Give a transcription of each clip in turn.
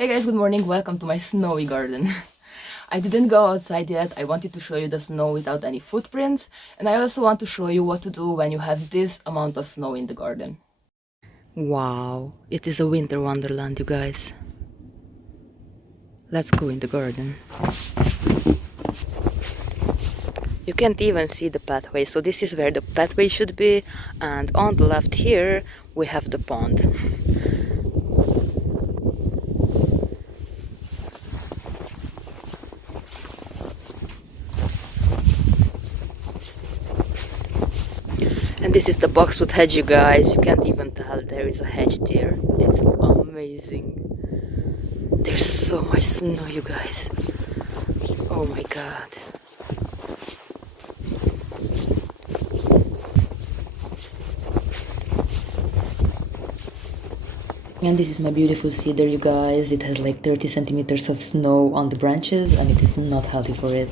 Hey guys, good morning, welcome to my snowy garden. I didn't go outside yet. I wanted to show you the snow without any footprints, and I also want to show you what to do when you have this amount of snow in the garden. Wow, it is a winter wonderland, you guys. Let's go in the garden. You can't even see the pathway, so this is where the pathway should be, and on the left here we have the pond. And this is the Boxwood HEDGE, you guys. You can't even tell there is a hedge there. It's amazing. There's so much snow, you guys. Oh my god. And this is my beautiful cedar, you guys. It has like 30 centimeters of snow on the branches and it is not healthy for it.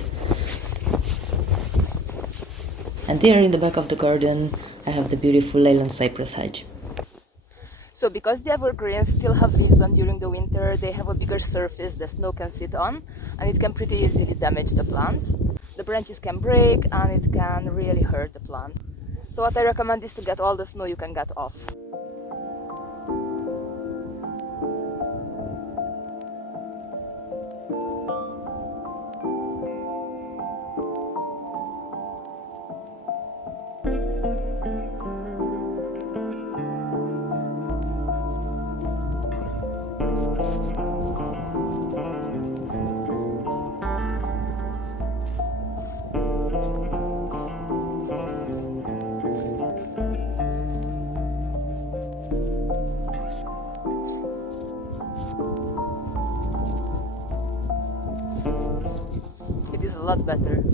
And there in the back of the garden I have the beautiful Cypress hedge. So because the evergreens still have leaves on during the winter, they have a bigger surface the snow can sit on, and it can pretty easily damage the plants. The branches can break and it can really hurt the plant. So what I recommend is to get all the snow you can get off. It is a lot better.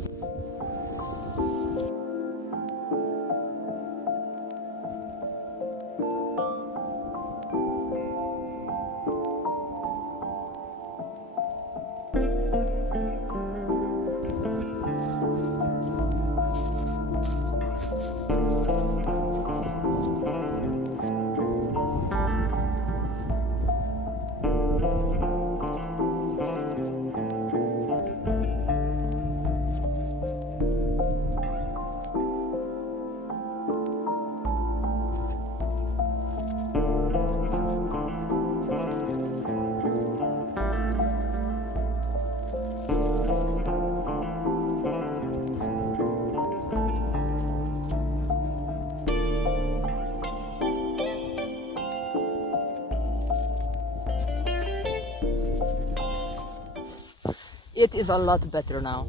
It is a lot better now.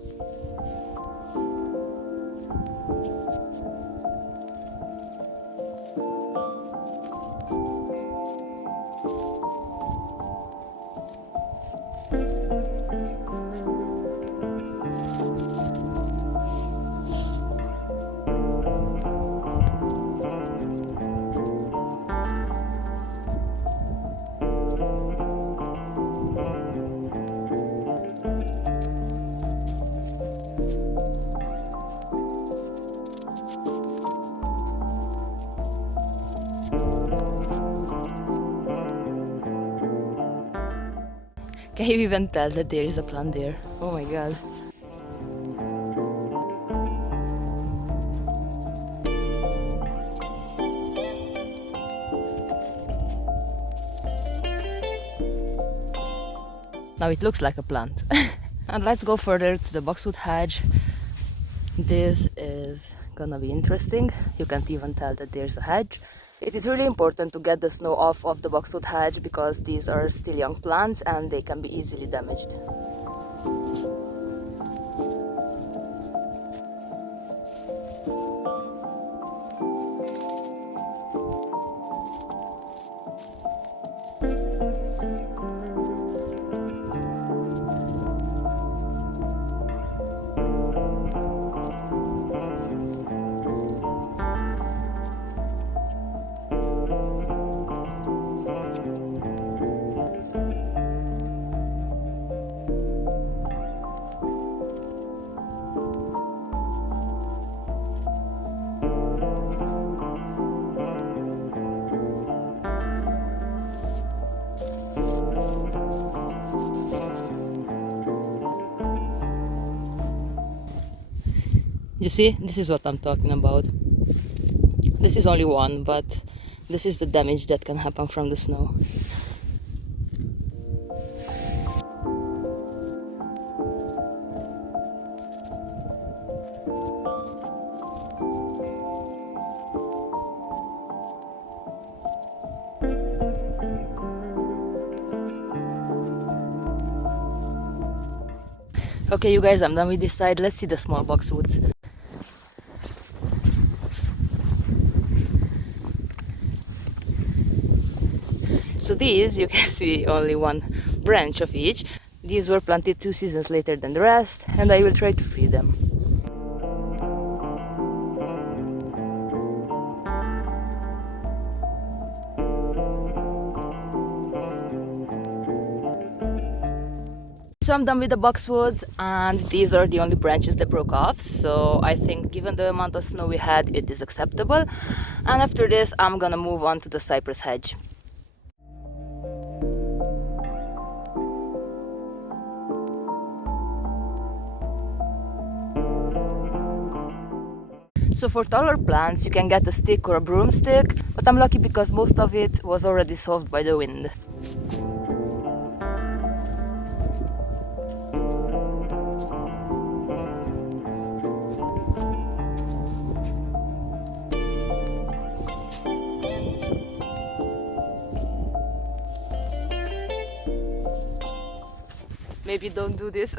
Can you even tell that there is a plant there? Oh my god. Now it looks like a plant. And let's go further to the Boxwood hedge. This is gonna be interesting. You can't even tell that there's a hedge. It is really important to get the snow off of the boxwood hedge because these are still young plants and they can be easily damaged. You see, this is what I'm talking about. This is only one, but this is the damage that can happen from the snow. Okay, you guys, I'm done with this side. Let's see the small boxwoods. So these, you can see only one branch of each. These were planted 2 seasons later than the rest, and I will try to free them. So I'm done with the boxwoods, and these are the only branches that broke off. So I think given the amount of snow we had, it is acceptable. And after this, I'm gonna move on to the cypress hedge. So for taller plants, you can get a stick or a broomstick, but I'm lucky because most of it was already solved by the wind. Maybe don't do this.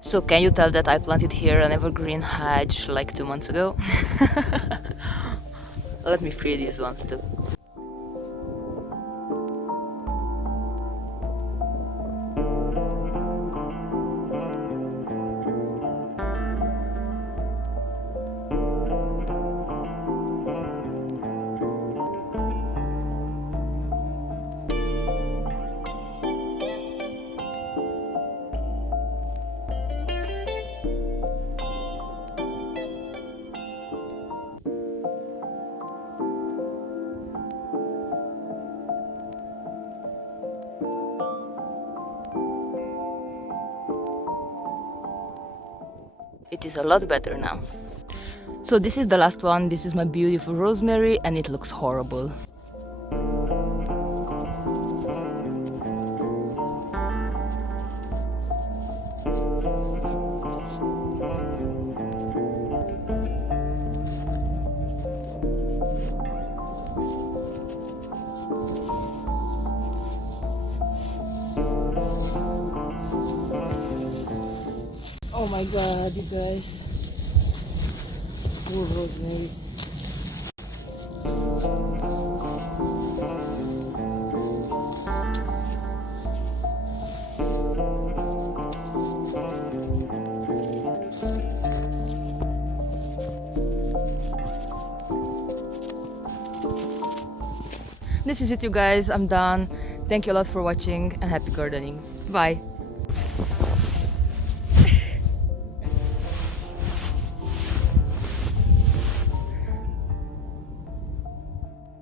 So can you tell that I planted here an evergreen hedge like 2 months ago? Let me free these ones too. It is a lot better now. So this is the last one. This is my beautiful rosemary and it looks horrible. Oh my god, you guys. Poor rosemary. This is it, you guys. I'm done. Thank you a lot for watching and happy gardening. Bye.